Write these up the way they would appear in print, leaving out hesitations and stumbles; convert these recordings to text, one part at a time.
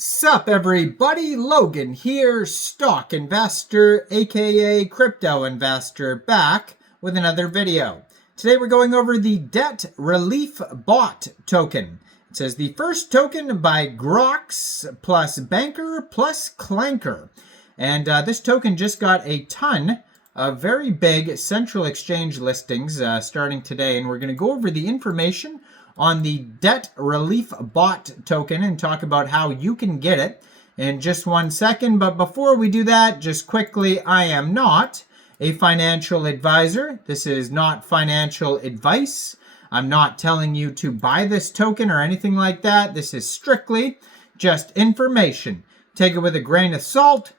Sup everybody, Logan here, stock investor aka crypto investor, back with another video. Today we're going over the DebtReliefBot token. It says the first token by GROK plus BANKR plus KRAKEN. And this token just got a ton of very big central exchange listings starting today, and we're going to go over the information on the DebtReliefBot token and talk about how you can get it in just 1 second. But before we do that, just quickly, I am not a financial advisor. This is not financial advice. I'm not telling you to buy this token or anything like that. This is strictly just information. Take it with a grain of salt.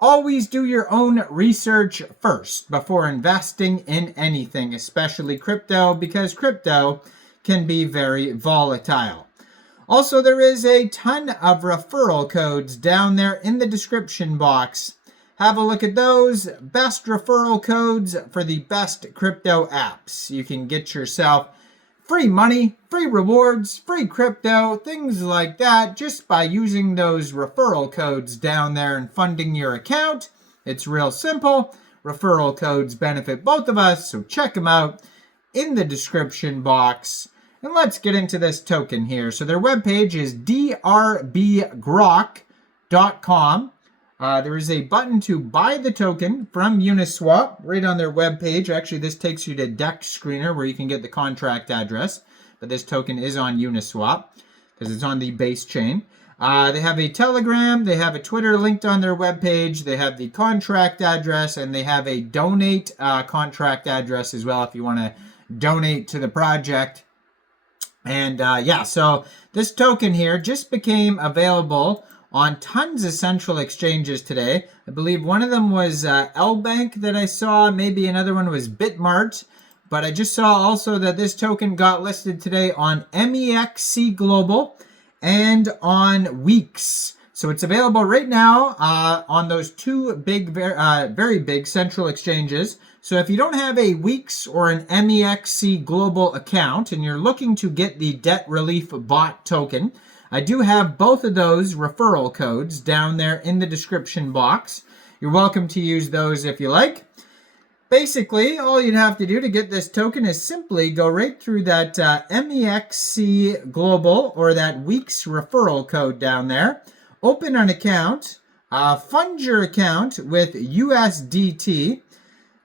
Always do your own research first before investing in anything, especially crypto, because crypto can be very volatile. Also, there is a ton of referral codes down there in the description box. Have a look at those. Best referral codes for the best crypto apps. You can get yourself free money, free rewards, free crypto, things like that, just by using those referral codes down there and funding your account. It's real simple. Referral codes benefit both of us, so check them out in the description box. And let's get into this token here. So their webpage is DRBGROK.com. There is a button to buy the token from UNISWAP right on their webpage. Actually, this takes you to Deck Screener where you can get the contract address. But this token is on UNISWAP because it's on the base chain. They have a Telegram. They have a Twitter linked on their webpage. They have the contract address, and they have a donate contract address as well if you want to donate to the project. And yeah, so this token here just became available on tons of central exchanges today. I believe one of them was LBank that I saw. Maybe another one was Bitmart. But I just saw also that this token got listed today on MEXC Global and on WEALTHSIMPLE. So it's available right now on those two big, very big central exchanges. So if you don't have a WEALTHSIMPLE or an MEXC Global account and you're looking to get the DebtReliefBot token, I do have both of those referral codes down there in the description box. You're welcome to use those if you like. Basically, all you'd have to do to get this token is simply go right through that MEXC Global or that WEALTHSIMPLE referral code down there. Open an account, fund your account with USDT,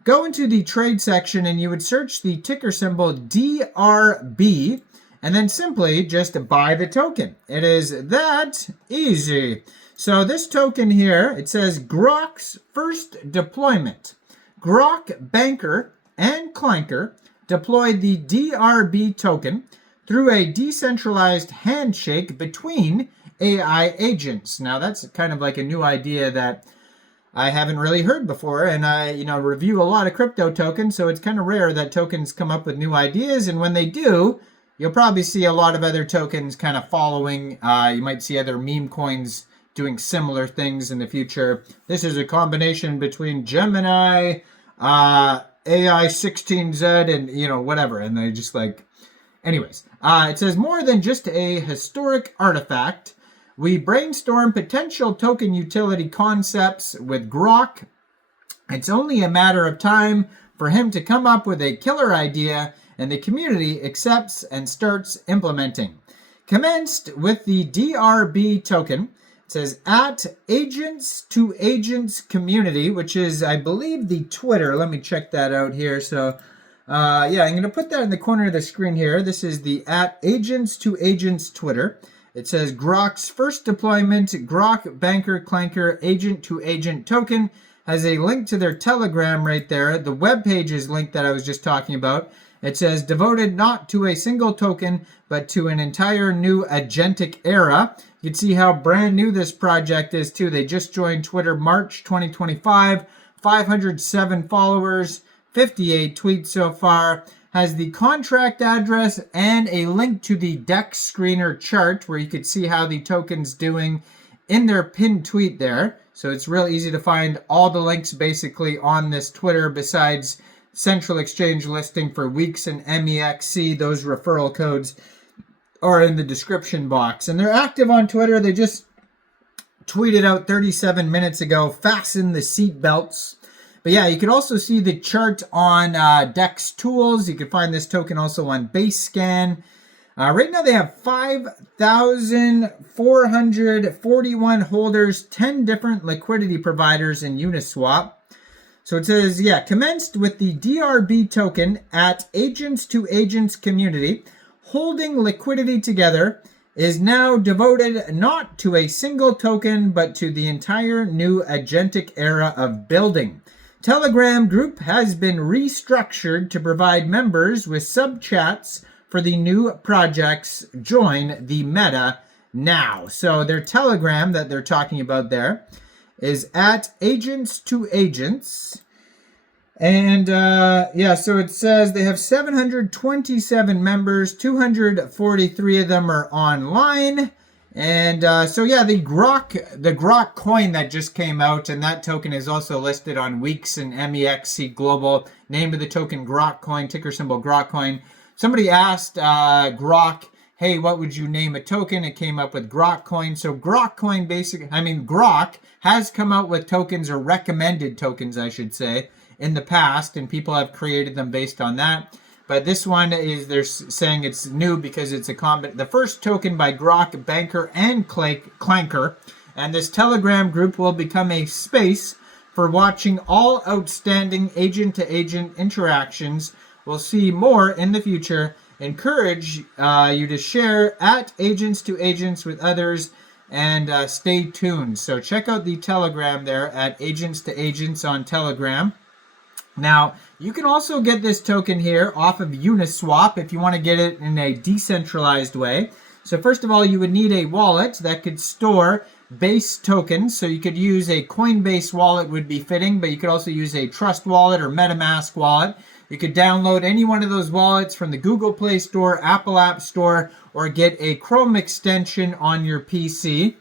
go into the trade section and you would search the ticker symbol DRB and then simply just buy the token. It is that easy. So this token here, it says GROK's first deployment. GROK, BANKR, and KRAKEN deployed the DRB token through a decentralized handshake between AI agents. Now that's kind of like a new idea that I haven't really heard before, and I review a lot of crypto tokens, so it's kind of rare that tokens come up with new ideas, and when they do, you'll probably see a lot of other tokens kind of following. You might see other meme coins doing similar things in the future. This is a combination between Gemini, AI16Z, and whatever, and they just like, anyways. It says more than just a historic artifact. We brainstorm potential token utility concepts with GROK. It's only a matter of time for him to come up with a killer idea, and the community accepts and starts implementing. Commenced with the DRB token. It says at Agents to Agents community, which is, I believe, the Twitter. Let me check that out here. So, yeah, I'm going to put that in the corner of the screen here. This is the at Agents to Agents Twitter. It says GROK's first deployment, GROK, BANKR, KRAKEN, Agent to Agent token, has a link to their Telegram right there. The web page is linked that I was just talking about. It says devoted not to a single token, but to an entire new agentic era. You can see how brand new this project is too. They just joined Twitter March 2025, 507 followers, 58 tweets so far. Has the contract address and a link to the Deck Screener chart where you could see how the token's doing in their pinned tweet there. So it's real easy to find all the links basically on this Twitter besides central exchange listing for WEALTHSIMPLE and MEXC. Those referral codes are in the description box. And they're active on Twitter. They just tweeted out 37 minutes ago, fasten the seat belts. But yeah, you can also see the chart on DEX Tools. You can find this token also on BaseScan. Right now they have 5,441 holders, 10 different liquidity providers in Uniswap. So it says, yeah, commenced with the DRB token at agents to agents community, holding liquidity together, is now devoted not to a single token, but to the entire new agentic era of building. Telegram group has been restructured to provide members with sub-chats for the new projects. Join the meta now. So their Telegram that they're talking about there is at agents to agents. And yeah, so it says they have 727 members, 243 of them are online. And so yeah, the GROK coin that just came out, and that token is also listed on Weeks and MEXC Global. Name of the token GROK coin, ticker symbol GROK coin. Somebody asked GROK, hey, what would you name a token? It came up with GROK coin. So GROK coin GROK has come out with tokens, or recommended tokens, I should say, in the past, and people have created them based on that. But this one is, they're saying it's new because it's the first token by GROK, BANKR, and KRAKEN. And this Telegram group will become a space for watching all outstanding agent-to-agent interactions. We'll see more in the future. Encourage you to share at agents to agents with others, and stay tuned. So check out the Telegram there at agents to agents on Telegram. Now, you can also get this token here off of Uniswap if you want to get it in a decentralized way. So first of all, you would need a wallet that could store base tokens. So you could use a Coinbase wallet would be fitting, but you could also use a Trust wallet or MetaMask wallet. You could download any one of those wallets from the Google Play Store, Apple App Store, or get a Chrome extension on your PC.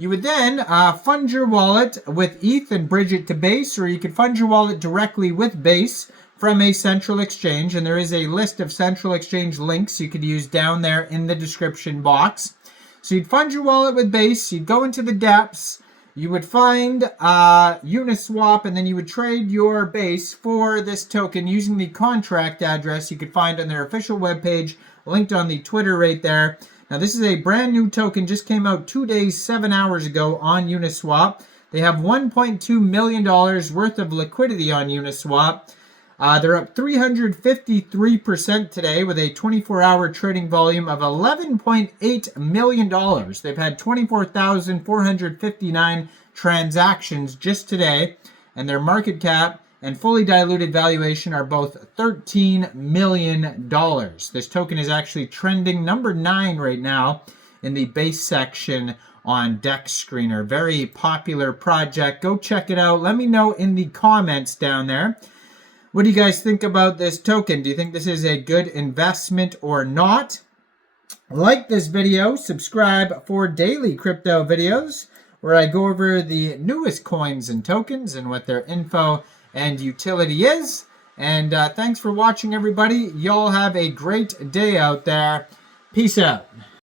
You would then fund your wallet with ETH and bridge it to Base, or you could fund your wallet directly with Base from a central exchange. And there is a list of central exchange links you could use down there in the description box. So you'd fund your wallet with Base, you'd go into the depths, you would find Uniswap, and then you would trade your Base for this token using the contract address you could find on their official webpage, linked on the Twitter right there. Now, this is a brand new token, just came out 2 days, 7 hours ago on Uniswap. They have $1.2 million worth of liquidity on Uniswap. They're up 353% today with a 24-hour trading volume of $11.8 million. They've had 24,459 transactions just today, and their market cap and fully diluted valuation are both $13 million. This token is actually trending number 9 right now in the base section on DEX Screener. Very popular project. Go check it out. Let me know in the comments down there. What do you guys think about this token? Do you think this is a good investment or not? Like this video, subscribe for daily crypto videos where I go over the newest coins and tokens and what their info and utility is. And thanks for watching, everybody. Y'all have a great day out there. Peace out.